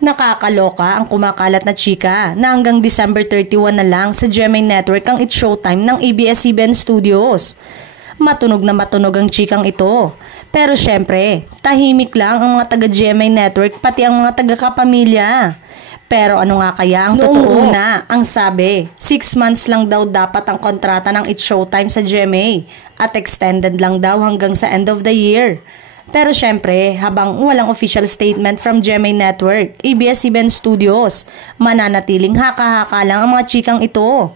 Nakakaloka ang kumakalat na chika na hanggang December 31 na lang sa GMA Network ang It's Showtime ng ABS-CBN Studios. Matunog na matunog ang chikang ito. Pero syempre, tahimik lang ang mga taga-GMA Network pati ang mga taga-kapamilya. Pero ano nga kaya ang totoo? Una, ang sabi, 6 months lang daw dapat ang kontrata ng It's Showtime sa GMA at extended lang daw hanggang sa end of the year. Pero syempre, habang walang official statement from GMA Network, ABS-CBN Studios, mananatiling haka-haka lang ang mga chikang ito.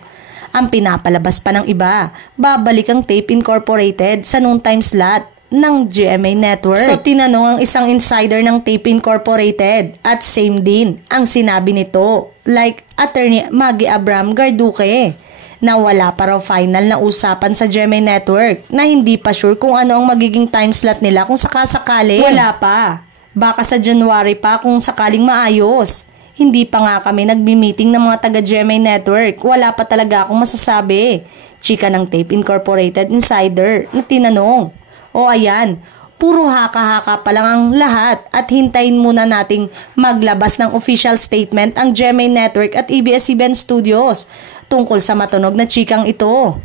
Ang pinapalabas pa ng iba, babalik ang Tape Incorporated sa noon time slot ng GMA Network. So tinanong ang isang insider ng Tape Incorporated at same din ang sinabi nito, like Attorney Maggie Abram Garduque, na wala pa raw final na usapan sa GMA Network na hindi pa sure kung ano ang magiging time slot nila kung sakasakali. Wala pa. Baka sa January pa kung sakaling maayos. Hindi pa nga kami nagbi-meeting ng mga taga-GMA Network. Wala pa talaga akong masasabi. Chika ng Tape Incorporated insider na tinanong. O ayan, puro haka-haka pa lang ang lahat at hintayin muna nating maglabas ng official statement ang GMA Network at ABS-CBN Studios tungkol sa matunog na chikang ito.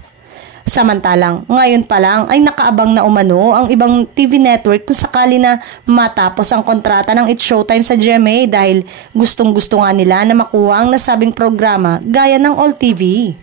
Samantalang, ngayon pa lang ay nakaabang na umano ang ibang TV network kung sakali na matapos ang kontrata ng It's Showtime sa GMA dahil gustong-gusto nga nila na makuha ang nasabing programa gaya ng All TV.